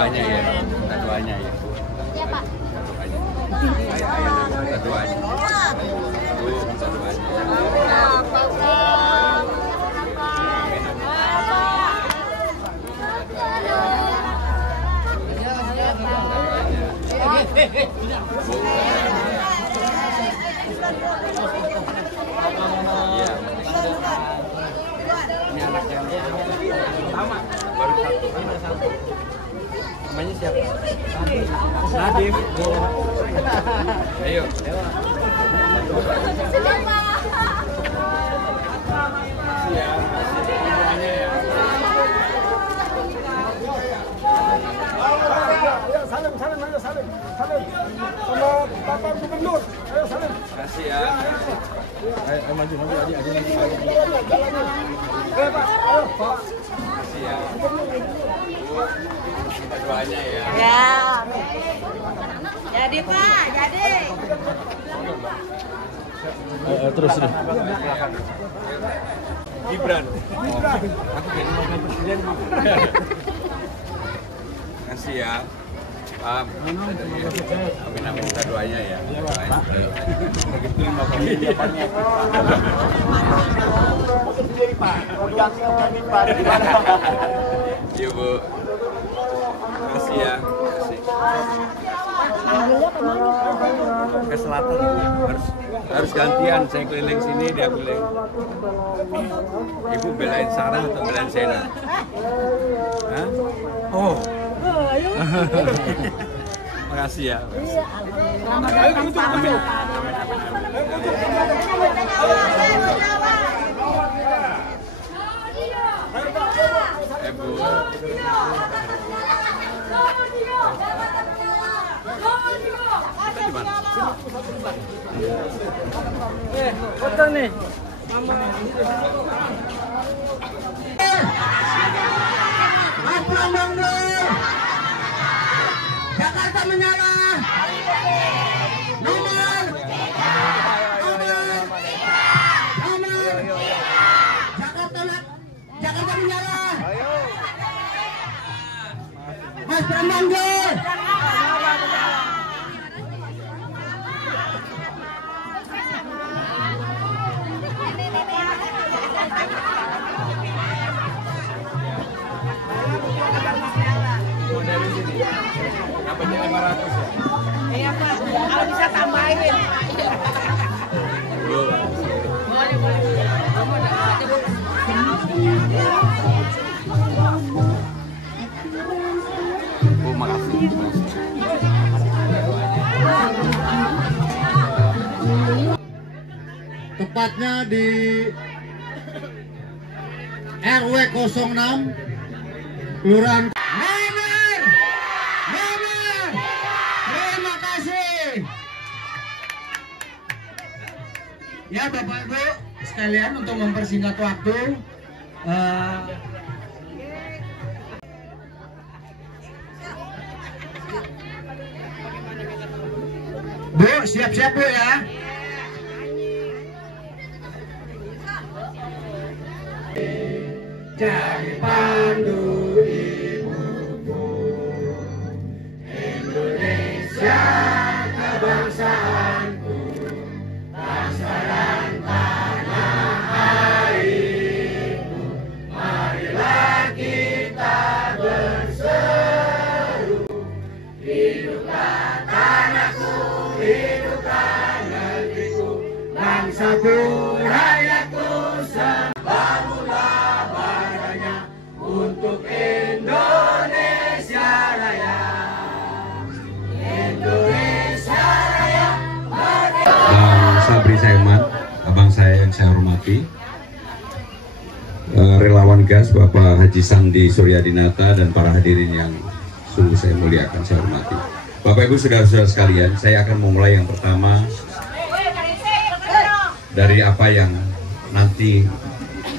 doanya ya. Minta doanya ya. Iya, Pak. Minta doanya. Bu, minta doanya. Iya. Ini anak yang pertama, baru satu. Namanya siapa? Nadif. Ayo. Salim sama Bapak Gubernur. Ayo salim. Kasih ya. Ayo maju adik. Ayo Pak, ayo Pak. Kasih ya. Minta doanya ya. Ya. Jadi Pak, jadi. Terus. Gibran. Aku jadi wakil presiden. Kasih ya. Pak, amin minta doanya ya. Begitu 5 kali jawabannya. Iya Bu. Kasih ya. Ke selatan harus gantian, saya keliling sini, dia keliling. Ibu belain Sarah atau belain Sena? Hah? Oh. Makasih ya. Amin. Bu. Foto nih. Jakarta menyala. Nomor. Jakarta menyala. Mas Pramanggo. Apa jadi 500 ya? Iya Pak, kalau bisa tambahin. Bu. Bu, makasih. Tepatnya di RW 06 Kelurahan. Terima kasih. Ya Bapak Ibu sekalian, untuk mempersingkat waktu, Bu siap-siap Bu ya. Jadi pandu ibuku, Indonesia kebangsaanku, bangsa dan tanah airku. Marilah kita berseru, hiduplah tanahku, hiduplah negeriku, bangsaku, rakyatku, bangunlah badannya untuk Indonesia Raya. Indonesia Raya. Bang Sabri Saiman, abang saya yang saya hormati, relawan GAS Bapak Haji Sandi Suryadinata, dan para hadirin yang sungguh saya muliakan, saya hormati. Bapak Ibu saudara-saudara sekalian, saya akan memulai yang pertama dari apa yang nanti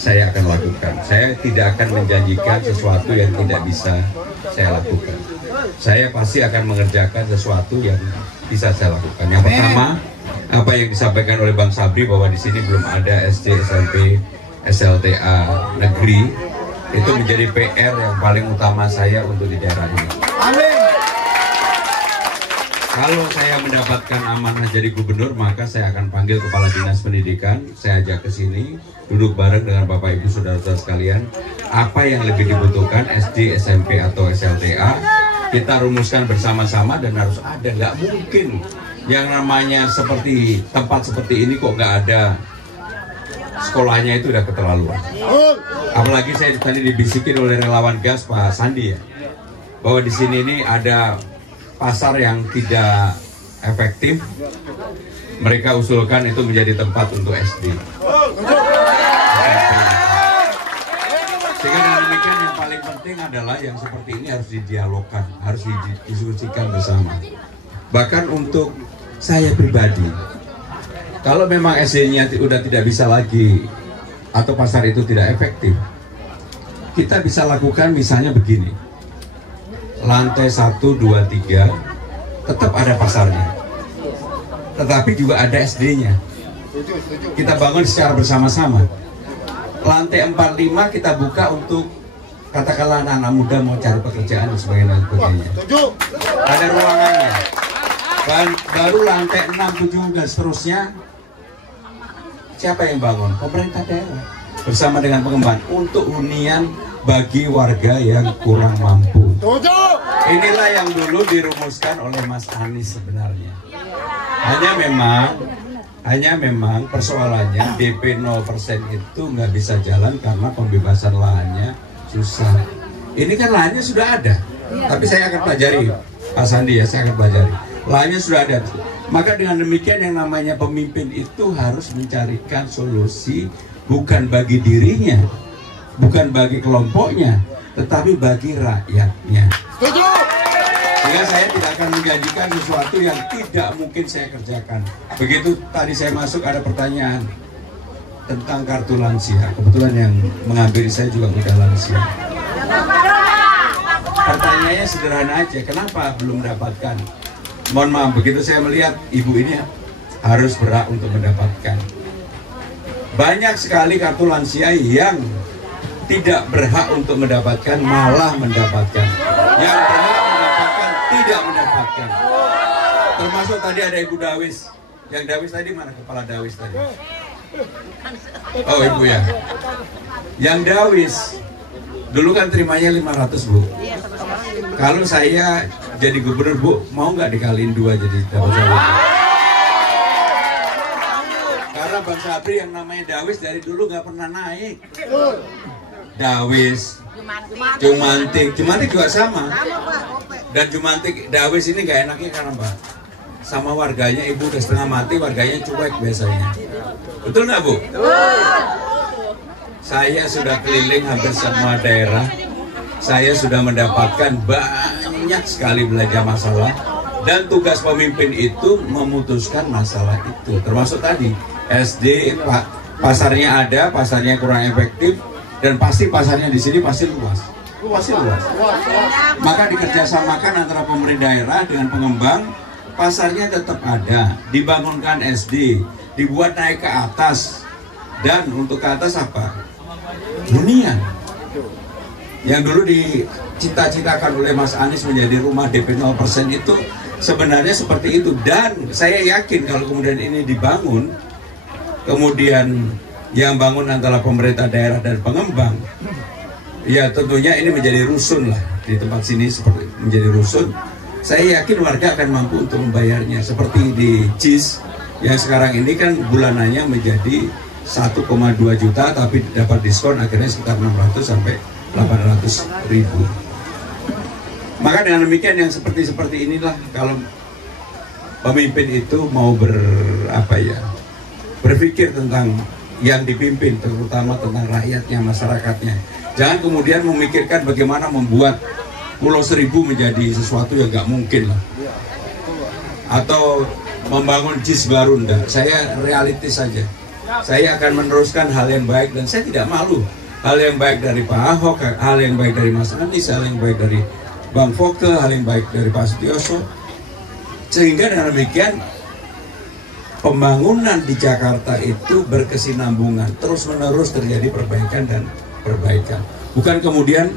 saya akan lakukan. Saya tidak akan menjanjikan sesuatu yang tidak bisa saya lakukan. Saya pasti akan mengerjakan sesuatu yang bisa saya lakukan. Yang pertama, apa yang disampaikan oleh Bang Sabri bahwa di sini belum ada SD, SMP, SLTA negeri, itu menjadi PR yang paling utama saya untuk di daerah ini. Amin. Kalau saya mendapatkan amanah jadi gubernur, maka saya akan panggil kepala dinas pendidikan, saya ajak ke sini, duduk bareng dengan Bapak Ibu Saudara-saudara sekalian, apa yang lebih dibutuhkan SD, SMP atau SLTA, kita rumuskan bersama-sama dan harus ada. Nggak mungkin yang namanya seperti tempat seperti ini kok nggak ada sekolahnya, itu udah keterlaluan. Apalagi saya tadi dibisikin oleh relawan gas Pak Sandi ya, bahwa di sini ini ada pasar yang tidak efektif. Mereka usulkan itu menjadi tempat untuk SD. Sehingga dengan demikian yang paling penting adalah yang seperti ini harus didialogkan, harus didiskusikan bersama. Bahkan untuk saya pribadi, kalau memang SD-nya udah tidak bisa lagi atau pasar itu tidak efektif, kita bisa lakukan misalnya begini. Lantai 1, 2, 3 tetap ada pasarnya, tetapi juga ada SD-nya. Kita bangun secara bersama-sama. Lantai 4, 5 kita buka untuk katakanlah anak-anak muda mau cari pekerjaan dan sebagainya. Ada ruangannya. Baru lantai 6, 7 dan seterusnya siapa yang bangun? Pemerintah daerah bersama dengan pengembang untuk hunian bagi warga yang kurang mampu. Inilah yang dulu dirumuskan oleh Mas Anies sebenarnya. Hanya memang persoalannya DP 0% itu nggak bisa jalan karena pembebasan lahannya susah. Ini kan lahannya sudah ada, tapi saya akan pelajari, Pak Sandi ya, saya akan pelajari. Lahannya sudah ada. Maka dengan demikian yang namanya pemimpin itu harus mencarikan solusi bukan bagi dirinya, bukan bagi kelompoknya, tetapi bagi rakyatnya. Sehingga saya tidak akan menjanjikan sesuatu yang tidak mungkin saya kerjakan. Begitu tadi saya masuk ada pertanyaan tentang kartu lansia. Kebetulan yang menghampiri saya juga udah lansia. Pertanyaannya sederhana aja, kenapa belum mendapatkan? Mohon maaf, begitu saya melihat ibu ini harus berhak untuk mendapatkan. Banyak sekali kartu lansia yang tidak berhak untuk mendapatkan, malah mendapatkan. Yang berhak mendapatkan, tidak mendapatkan. Termasuk tadi ada Ibu Dawis. Yang Dawis tadi mana kepala Dawis tadi? Oh Ibu ya. Yang Dawis, dulu kan terimanya 500 Bu. Kalau saya jadi gubernur Bu, mau nggak dikaliin 2 jadi dapat jawab? Karena Bang Sabri yang namanya Dawis dari dulu nggak pernah naik. Dawis, Jumantik juga sama. Dan Jumantik, Dawis ini nggak enaknya karena Mbak, sama warganya ibu udah setengah mati, warganya cuek biasanya. Betul nggak Bu? Saya sudah keliling hampir semua daerah. Saya sudah mendapatkan banyak sekali belanja masalah. Dan tugas pemimpin itu memutuskan masalah itu. Termasuk tadi, SD, pasarnya ada, pasarnya kurang efektif. Dan pasti pasarnya di sini pasti luas. Maka dikerjasamakan antara pemerintah daerah dengan pengembang, pasarnya tetap ada, dibangunkan SD, dibuat naik ke atas, dan untuk ke atas apa? Hunian. Yang dulu dicita-citakan oleh Mas Anies menjadi rumah DP 0% itu sebenarnya seperti itu. Dan saya yakin kalau kemudian ini dibangun, kemudian yang bangun antara pemerintah daerah dan pengembang, ya tentunya ini menjadi rusun lah di tempat sini, seperti menjadi rusun. Saya yakin warga akan mampu untuk membayarnya. Seperti di JIS yang sekarang ini kan bulanannya menjadi 1,2 juta, tapi dapat diskon akhirnya sekitar 600 sampai 800 ribu. Maka dengan demikian yang seperti inilah, kalau pemimpin itu mau berpikir tentang yang dipimpin, terutama tentang rakyatnya, masyarakatnya. Jangan kemudian memikirkan bagaimana membuat Pulau Seribu menjadi sesuatu yang nggak mungkin lah, atau membangun JIS baru. Enggak. Saya realistis saja. Saya akan meneruskan hal yang baik dan saya tidak malu. Hal yang baik dari Pak Ahok, hal yang baik dari Mas Anies, hal yang baik dari Bang Foke, hal yang baik dari Pak Sutioso. Sehingga dengan demikian pembangunan di Jakarta itu berkesinambungan, terus-menerus terjadi perbaikan dan perbaikan. Bukan kemudian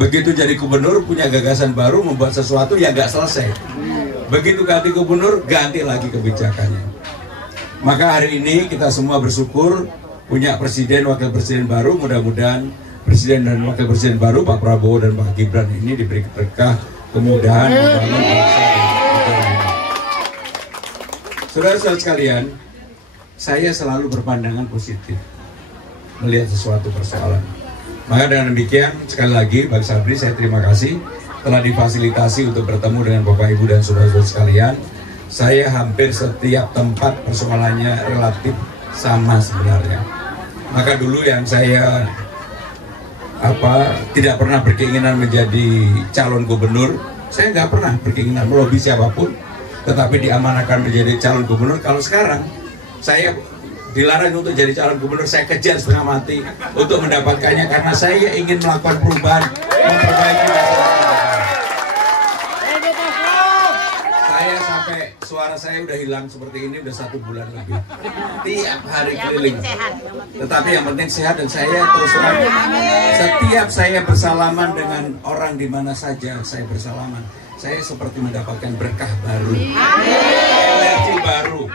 Begitu jadi gubernur punya gagasan baru membuat sesuatu yang nggak selesai. Begitu ganti gubernur ganti lagi kebijakannya. Maka hari ini kita semua bersyukur punya presiden wakil presiden baru. Mudah-mudahan presiden dan wakil presiden baru Pak Prabowo dan Pak Gibran ini diberi berkah kemudahan membangun bangsa dan negara ini. Saudara-saudara sekalian, saya selalu berpandangan positif melihat sesuatu persoalan. Maka dengan demikian, sekali lagi Bang Sabri, saya terima kasih telah difasilitasi untuk bertemu dengan Bapak Ibu dan saudara-saudara sekalian. Saya hampir setiap tempat persoalannya relatif sama sebenarnya. Maka dulu yang saya tidak pernah berkeinginan menjadi calon gubernur, saya nggak pernah berkeinginan melobi siapapun, tetapi diamanahkan menjadi calon gubernur. Kalau sekarang saya dilarang untuk jadi calon gubernur, saya kejar setengah mati untuk mendapatkannya karena saya ingin melakukan perubahan, memperbaiki masyarakat. Saya sampai suara saya udah hilang seperti ini udah 1 bulan lebih, tiap hari keliling. Tetapi yang penting sehat, dan saya terus terang setiap saya bersalaman dengan orang di mana saja saya bersalaman, saya seperti mendapatkan berkah baru, energi baru.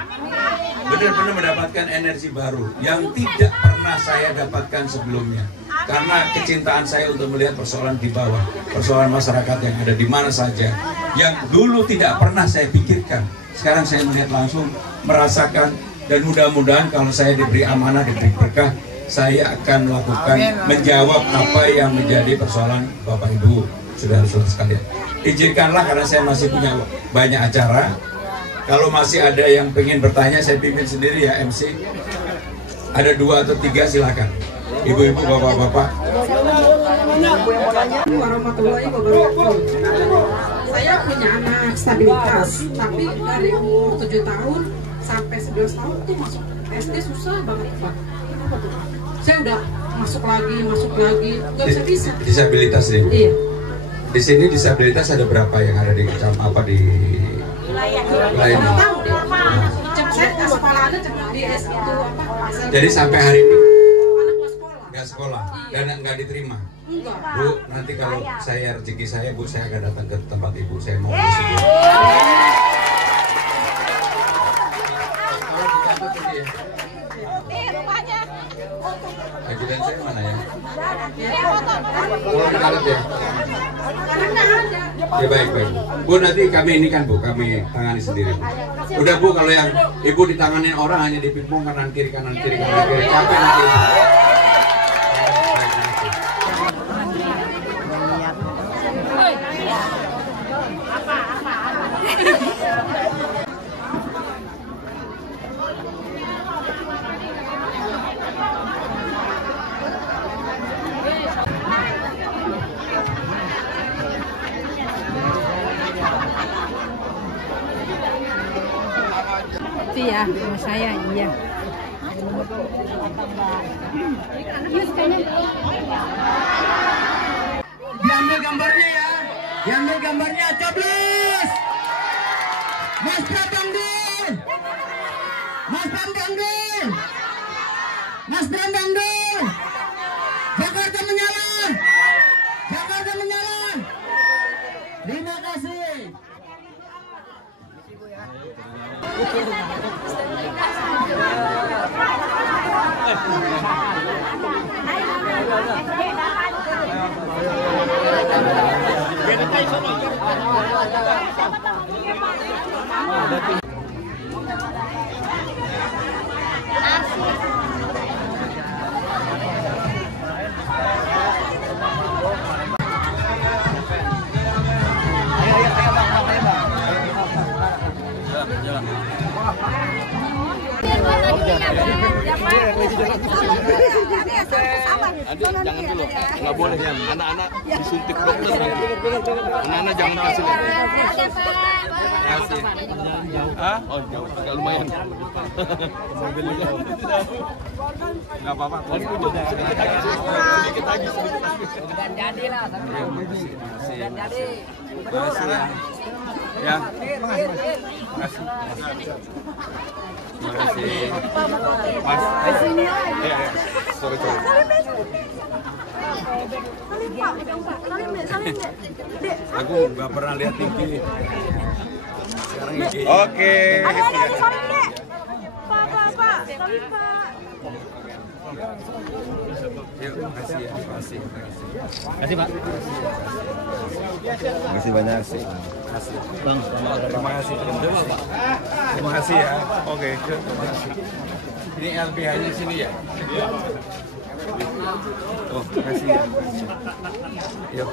Benar-benar mendapatkan energi baru yang tidak pernah saya dapatkan sebelumnya, karena kecintaan saya untuk melihat persoalan di bawah, persoalan masyarakat yang ada di mana saja, yang dulu tidak pernah saya pikirkan, sekarang saya melihat langsung, merasakan, dan mudah-mudahan kalau saya diberi amanah, diberi berkah, saya akan melakukan, menjawab apa yang menjadi persoalan Bapak Ibu, saudara-saudara sekalian. Izinkanlah, karena saya masih punya banyak acara. Kalau masih ada yang pengen bertanya, saya pimpin sendiri ya MC. Ada 2 atau 3, silakan. Ibu-ibu, bapak-bapak. Warahmatullahi wabarakatuh. Saya punya anak stabilitas, tapi dari umur 7 tahun sampai 11 tahun itu masuk SD susah banget Pak. Kenapa tuh? Saya udah masuk lagi, nggak bisa. Disabilitas ya? Iya. Di sini disabilitas ada berapa yang ada di di lain? Cek saya ke sekolah ada cek di S itu apa? Jadi sampai hari ini Anak nggak sekolah dan nggak diterima. Enggak. Bu, nanti kalau saya rezeki saya, Bu, saya akan datang ke tempat Ibu. Saya mau ngurus Ibu. Ajudan saya mana ya? Oh, dekat ya? Ya baik. Bu, nanti kami ini kan Bu, kami tangani sendiri. Udah Bu, kalau yang Ibu ditanganin orang hanya dipingpung kanan kiri. Capek nanti. Ya, sama saya, iya. Diambil gambarnya ya. Diambil gambarnya, coblos. Mas Pram Bangdul. Mas Pram Bangdul. Mas Pram Bangdul. Jakarta menyala. Jakarta menyala. Terima kasih. Adik, jangan dulu, nggak boleh ya. Anak-anak disuntik dokter nanti. Anak-anak jangan kasih. Kasih. Ah, oh jauh, agak lumayan. Nggak apa-apa. Sedikit lagi. Dan jadilah, tapi dan jadi. Makasih ya. Ya. Makasih. Mas. Iya. Sorry. Salim Pak, salim Dek, salim Dek. Dek, Aku nggak pernah lihat TV. Sekarang ini. Oke. ayo salim Dek. Pak, salim Pak. Yuk, makasih ya, makasih. Kasih Pak. Terima kasih banyak sih. Bang, terima kasih. Terima kasih ya. Oke, terima kasih. Ini LBH-nya sini ya? Oh, terima kasih ya. Yuk.